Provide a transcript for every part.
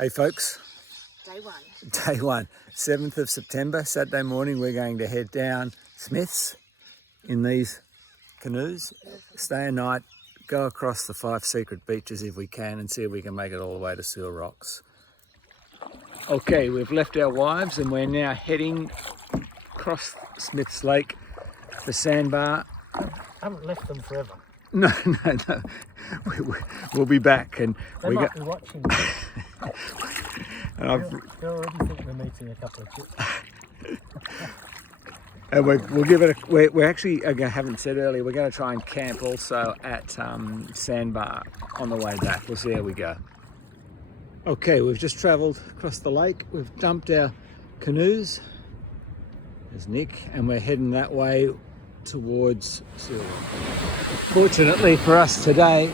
Hey folks, Day one. day one, 7th of September, Saturday morning, we're going to head down Smith's in these canoes, stay a night, go across the 5 secret beaches if we can and see if we can make it all the way to Seal Rocks. Okay, we've left our wives and we're now heading across Smith's Lake for Sandbar. I haven't left them forever. No. We'll be back and They might be watching. and They'll already think we're meeting a couple of chicks. and we'll give it a, we're actually, I haven't said earlier, we're going to try and camp also at Sandbar on the way back. We'll see how we go. Okay, we've just travelled across the lake. We've dumped our canoes. There's Nick, and we're heading that way towards Seal. Fortunately for us today,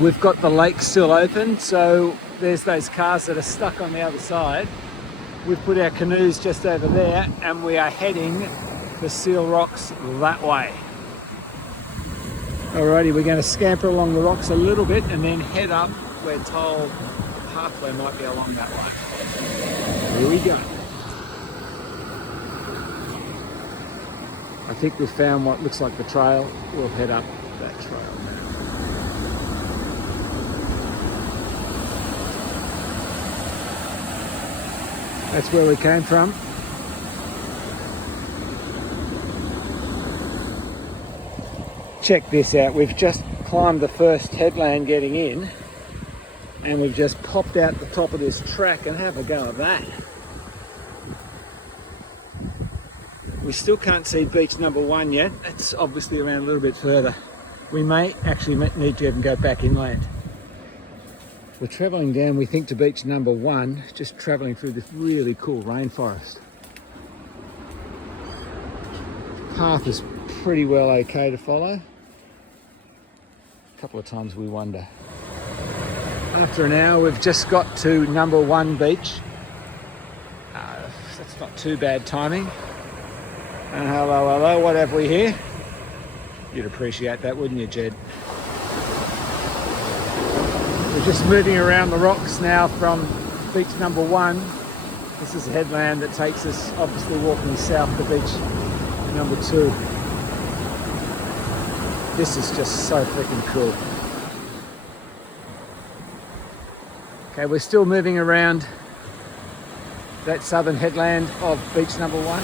we've got the lake still open, so there's those cars that are stuck on the other side. We've put our canoes just over there and we are heading for Seal Rocks that way. Alrighty, we're going to scamper along the rocks a little bit and then head up. We're told the pathway might be along that way. Here we go. I think we've found what looks like the trail. We'll head up that trail now. That's where we came from. Check this out. We've just climbed the first headland getting in and we've just popped out the top of this track and have a go at that. We still can't see beach number 1 yet. It's obviously around a little bit further. We may actually need to even go back inland. We're travelling down, we think, to beach number 1, just travelling through this really cool rainforest. Path is pretty well okay to follow. A couple of times we wonder. After an hour, we've just got to number 1 beach. That's not too bad timing. And hello, what have we here? You'd appreciate that, wouldn't you, Jed? We're just moving around the rocks now from beach number 1. This is a headland that takes us, obviously, walking south to beach number 2. This is just so freaking cool. Okay, we're still moving around that southern headland of beach number 1.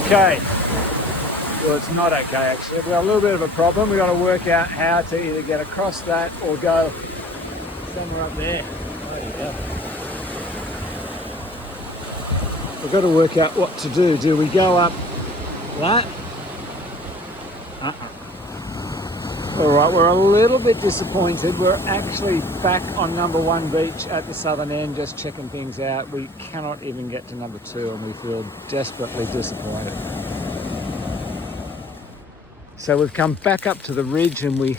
Okay, well, it's not okay actually. We've got a little bit of a problem. We've got to work out how to either get across that or go somewhere up there. We've got to work out what to do. Do we go up that? All right, we're a little bit disappointed. We're actually back on number 1 beach at the southern end, just checking things out. We cannot even get to number 2 and we feel desperately disappointed. So we've come back up to the ridge and we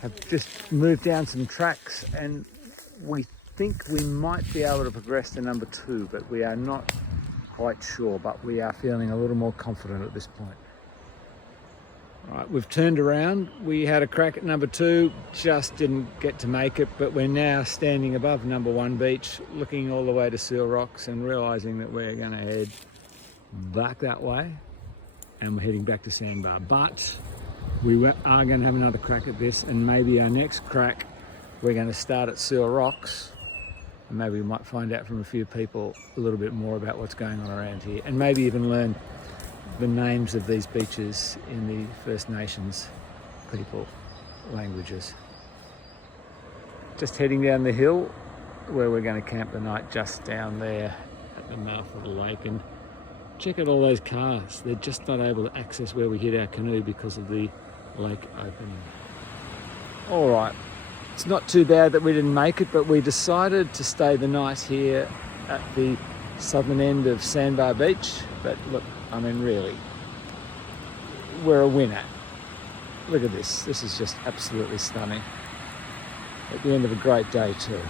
have just moved down some tracks and we think we might be able to progress to number 2, but we are not quite sure, but we are feeling a little more confident at this point. Right, we've turned around. We had a crack at number 2, just didn't get to make it, but we're now standing above number 1 beach, looking all the way to Seal Rocks and realising that we're going to head back that way and we're heading back to Sandbar. But we are going to have another crack at this, and maybe our next crack we're going to start at Seal Rocks, and maybe we might find out from a few people a little bit more about what's going on around here, and maybe even learn the names of these beaches in the First Nations people languages. Just heading down the hill where we're going to camp the night, just down there at the mouth of the lake, and check out all those cars. They're just not able to access where we hid our canoe because of the lake opening. All right, it's not too bad that we didn't make it, but we decided to stay the night here at the southern end of Sandbar Beach. But look, I mean, really, we're a winner. Look at this. This is just absolutely stunning. At the end of a great day too.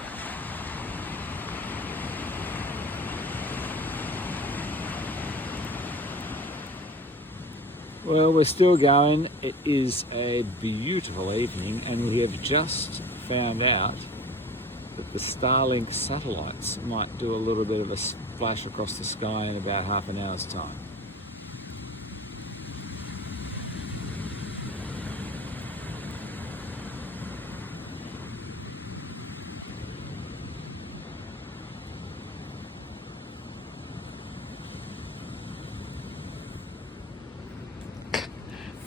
Well, we're still going. It is a beautiful evening and we have just found out that the Starlink satellites might do a little bit of a flash across the sky in about half an hour's time.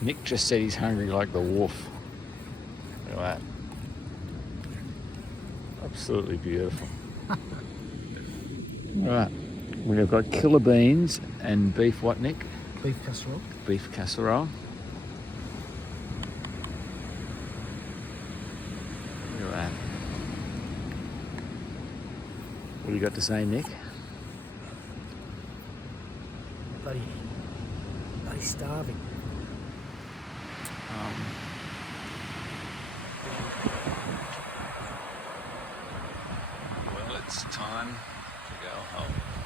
Nick just said he's hungry like the wolf. Look at that. Absolutely beautiful. Right, we've got killer beans and beef what, Nick? Beef casserole. Beef casserole. Look at that. What do you got to say, Nick? Bloody starving. Well, it's time to go home.